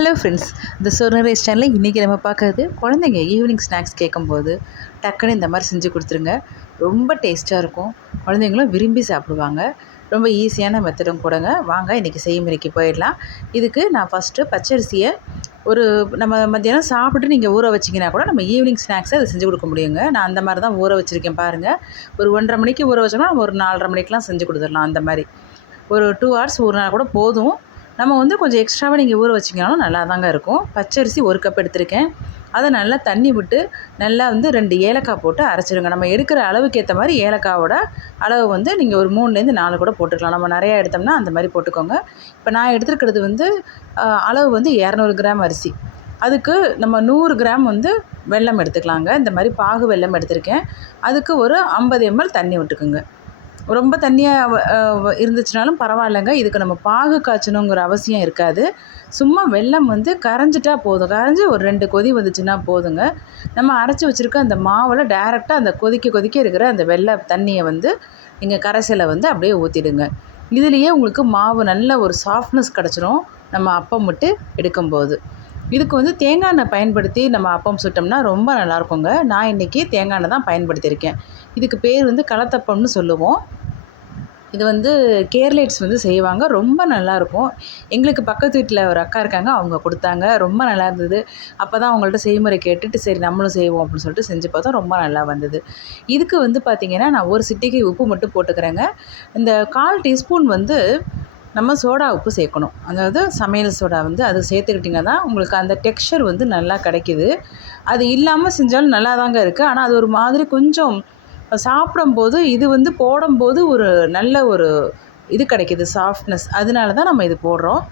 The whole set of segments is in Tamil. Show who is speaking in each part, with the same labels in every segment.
Speaker 1: ஹலோ ஃப்ரெண்ட்ஸ் இந்த சோர்னரை சேனலில் இன்றைக்கி நம்ம பார்க்குறது குழந்தைங்க ஈவினிங் ஸ்நாக்ஸ் கேட்கும்போது டக்குன்னு இந்த மாதிரி செஞ்சு கொடுத்துருங்க. ரொம்ப டேஸ்ட்டாக இருக்கும். குழந்தைங்களும் விரும்பி சாப்பிடுவாங்க. ரொம்ப ஈஸியான மெத்தடும் கூடங்க. வாங்க இன்றைக்கி செய்முறைக்கு போயிடலாம். இதுக்கு நான் ஃபஸ்ட்டு பச்சரிசியை ஒரு நம்ம மத்தியானம் சாப்பிட்டு நீங்கள் ஊற வச்சிங்கன்னா கூட நம்ம ஈவினிங் ஸ்நாக்ஸை அதை செஞ்சு கொடுக்க முடியுங்க. நான் அந்த மாதிரி தான் ஊற வச்சுருக்கேன் பாருங்கள் ஒரு ஒன்றரை மணிக்கு ஊற வச்சோம்னா நம்ம ஒரு நாலரை மணிக்கெலாம் செஞ்சு கொடுத்துடலாம் அந்த மாதிரி. ஒரு டூ ஹவர்ஸ் ஊறினா கூட போதும். நம்ம வந்து கொஞ்சம் எக்ஸ்ட்ராவாக நீங்கள் ஊற வச்சிங்கனாலும் நல்லா தாங்க இருக்கும். பச்சரிசி ஒரு கப் எடுத்திருக்கேன். அதை நல்லா தண்ணி விட்டு நல்லா வந்து ரெண்டு ஏலக்காய் போட்டு அரைச்சிடுங்க நம்ம எடுக்கிற அளவுக்கு ஏற்ற மாதிரி ஏலக்காவோட அளவு வந்து நீங்கள் ஒரு மூணுலேருந்து நாலு கூட போட்டுக்கலாம். நம்ம நிறையா எடுத்தோம்னா அந்த மாதிரி போட்டுக்கோங்க. இப்போ நான் எடுத்துருக்கிறது வந்து அளவு வந்து இரநூறு கிராம் அரிசி. அதுக்கு நம்ம நூறு கிராம் வந்து வெல்லம் எடுத்துக்கலாங்க. இந்த மாதிரி பாகு வெல்லம் எடுத்திருக்கேன். அதுக்கு ஒரு ஐம்பது எம்எல் தண்ணி விட்டுக்குங்க. ரொம்ப தண்ணியாக இருந்துச்சுனாலும் பரவாயில்லைங்க. இதுக்கு நம்ம பாகு காய்ச்சணுங்கிற அவசியம் இருக்காது. சும்மா வெள்ளம் வந்து கரைஞ்சிட்டா போதும். கரைஞ்சி ஒரு ரெண்டு கொதி வந்துச்சுன்னா போதுங்க. நம்ம அரைச்சி வச்சுருக்க அந்த மாவில் டேரெக்டாக அந்த கொதிக்க கொதிக்க இருக்கிற அந்த வெள்ளை தண்ணியை வந்து நீங்கள் கரைசலை வந்து அப்படியே ஊற்றிடுங்க இதுலேயே உங்களுக்கு மாவு நல்ல ஒரு சாஃப்ட்னஸ் கிடச்சிரும். நம்ம அப்பம் விட்டு எடுக்கும்போது. இதுக்கு வந்து தேங்காய் எண்ணெய் பயன்படுத்தி நம்ம அப்பம் சுட்டோம்னா ரொம்ப நல்லாயிருக்குங்க. நான் இன்றைக்கி தேங்காய் எண்ணெய் தான் பயன்படுத்தியிருக்கேன். இதுக்கு பேர் வந்து களத்தப்பம்னு சொல்லுவோம். இது வந்து கேர்லைட்ஸ் வந்து செய்வாங்க. ரொம்ப நல்லாயிருக்கும். எங்களுக்கு பக்கத்து வீட்டில் ஒரு அக்கா இருக்காங்க. அவங்க கொடுத்தாங்க. ரொம்ப நல்லா இருந்தது. அப்போ தான் அவங்கள்ட்ட செய்முறை கேட்டுட்டு சரி நம்மளும் செய்வோம் அப்படின்னு சொல்லிட்டு செஞ்சு பார்த்தா ரொம்ப நல்லா வந்தது. இதுக்கு வந்து பார்த்திங்கன்னா நான் ஒரு சிட்டிகை உப்பு மட்டும் போட்டுக்கிறேங்க. இந்த கால் டீஸ்பூன் வந்து நம்ம சோடா உப்பு சேர்க்கணும். அதாவது சமையல் சோடா வந்து அது சேர்த்துக்கிட்டிங்கன்னா தான் உங்களுக்கு அந்த டெக்ஸ்சர் வந்து நல்லா கிடைக்கிது. அது இல்லாமல் செஞ்சாலும் நல்லா தாங்க இருக்குது ஆனால் அது ஒரு மாதிரி கொஞ்சம் சாப்பிடும்போது இது வந்து போடும்போது ஒரு நல்ல ஒரு இது கிடைக்கிது சாஃப்ட்னஸ் அதனால தான் நம்ம இது போடுறோம்.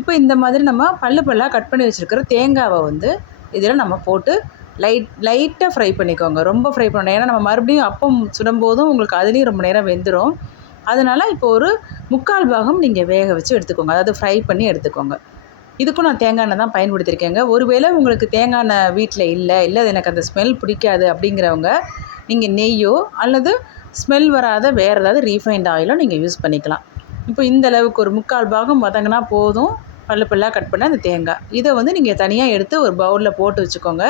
Speaker 1: இப்போ இந்த மாதிரி நம்ம பல்லு பல்லாக கட் பண்ணி வச்சுருக்கிற தேங்காவை வந்து இதில் நம்ம போட்டு லைட் லைட்டாக ஃப்ரை பண்ணிக்கோங்க. ரொம்ப ஃப்ரை பண்ணணும் ஏன்னா நம்ம மறுபடியும் அப்பம் சுடும்போதும் உங்களுக்கு அதுலேயும் ரொம்ப நேரம் வெந்துடும் அதனால் இப்போ ஒரு முக்கால் பாகம் நீங்கள் வேக வச்சு எடுத்துக்கோங்க. அதாவது ஃப்ரை பண்ணி எடுத்துக்கோங்க. இதுக்கும் நான் தேங்காய் எண்ணெய் தான் பயன்படுத்தியிருக்கேங்க ஒருவேளை உங்களுக்கு தேங்காய் எண்ணெய் வீட்டில் இல்லை இல்லை அது எனக்கு அந்த ஸ்மெல் பிடிக்காது அப்படிங்கிறவங்க நீங்கள் நெய்யோ அல்லது ஸ்மெல் வராத வேறு ஏதாவது ரீஃபைண்ட் ஆயிலோ நீங்கள் யூஸ் பண்ணிக்கலாம். இப்போ இந்த அளவுக்கு ஒரு முக்கால் பாகம் வதங்கினா போதும். பல்லு பல்லாக கட் பண்ண அந்த தேங்காய். இதை வந்து நீங்கள் தனியாக எடுத்து ஒரு பவுலில் போட்டு வச்சுக்கோங்க.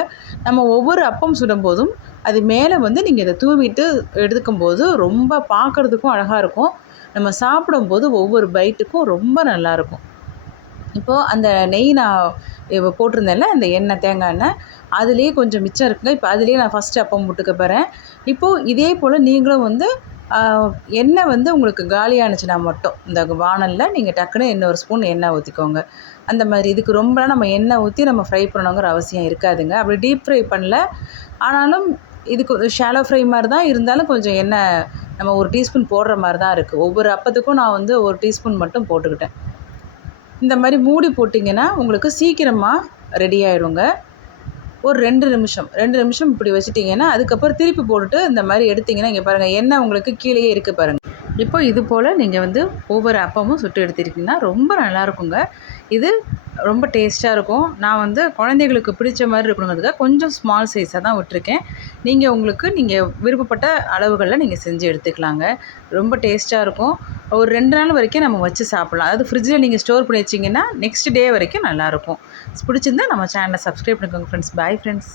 Speaker 1: நம்ம ஒவ்வொரு அப்பம் சுடும்போதும் அது மேலே வந்து நீங்கள் இதை தூவிட்டு எடுக்கும்போது ரொம்ப பார்க்குறதுக்கும் அழகாக இருக்கும். நம்ம சாப்பிடும்போது ஒவ்வொரு பைட்டுக்கும் ரொம்ப நல்லாயிருக்கும் இப்போது அந்த நெய் நான் போட்டிருந்தேன்ல அந்த எண்ணெய் தேங்காய் எண்ணெய் அதுலேயே கொஞ்சம் மிச்சம் இருக்குங்க. இப்போ அதுலேயே நான் ஃபஸ்ட்டு அப்பம் போட்டுக்க போகிறேன் இப்போது இதே போல் நீங்களும் வந்து எண்ணெய் வந்து உங்களுக்கு காலியானுச்சுன்னா மட்டும் இந்த வானலில் நீங்கள் டக்குன்னு இன்னொரு ஸ்பூன் எண்ணெய் ஊற்றிக்கோங்க அந்த மாதிரி இதுக்கு ரொம்பலாம் நம்ம எண்ணெய் ஊற்றி நம்ம ஃப்ரை பண்ணணுங்கிற அவசியம் இருக்காதுங்க. அப்படி டீப் ஃப்ரை பண்ணல ஆனாலும் இதுக்கு ஷாலோ ஃப்ரை மாதிரி தான் இருந்தாலும் கொஞ்சம் எண்ணெய் நம்ம ஒரு டீஸ்பூன் போடுற மாதிரி தான் இருக்குது ஒவ்வொரு அப்பத்துக்கும் நான் வந்து ஒரு டீஸ்பூன் மட்டும் போட்டுக்கிட்டேன். இந்த மாதிரி மூடி போட்டிங்கன்னா உங்களுக்கு சீக்கிரமாக ரெடி ஆயிடுங்க. ஒரு ரெண்டு நிமிஷம் ரெண்டு நிமிஷம் இப்படி வச்சுட்டிங்கன்னா அதுக்கப்புறம் திருப்பி போட்டுட்டு இந்த மாதிரி எடுத்திங்கன்னா இங்கே பாருங்கள் எண்ணெய் உங்களுக்கு கீழேயே இருக்குது பாருங்கள் இப்போ இது போல் நீங்கள் வந்து ஒவ்வொரு அப்பமும் சுட்டு எடுத்துருக்கீங்கன்னா ரொம்ப நல்லா இருக்குங்க இது ரொம்ப டேஸ்ட்டாக இருக்கும். நான் வந்து குழந்தைகளுக்கு பிடிச்ச மாதிரி இருக்கணுங்கிறதுக்காக கொஞ்சம் ஸ்மால் சைஸாக தான் விட்டுருக்கேன். நீங்கள் உங்களுக்கு நீங்கள் விருப்பப்பட்ட அளவுகளில் நீங்கள் செஞ்சு எடுத்துக்கலாங்க. ரொம்ப டேஸ்ட்டாக இருக்கும். ஒரு ரெண்டு நாள் வரைக்கும் நம்ம வச்சு சாப்பிட்லாம். அதாவது ஃப்ரிட்ஜில் நீங்கள் ஸ்டோர் பண்ணி வச்சிங்கன்னா நெக்ஸ்ட் டே வரைக்கும் நல்லாயிருக்கும் பிடிச்சிருந்தா நம்ம சேனலை சப்ஸ்கிரைப் பண்ணிக்கோங்க ஃப்ரெண்ட்ஸ் பாய் ஃப்ரெண்ட்ஸ்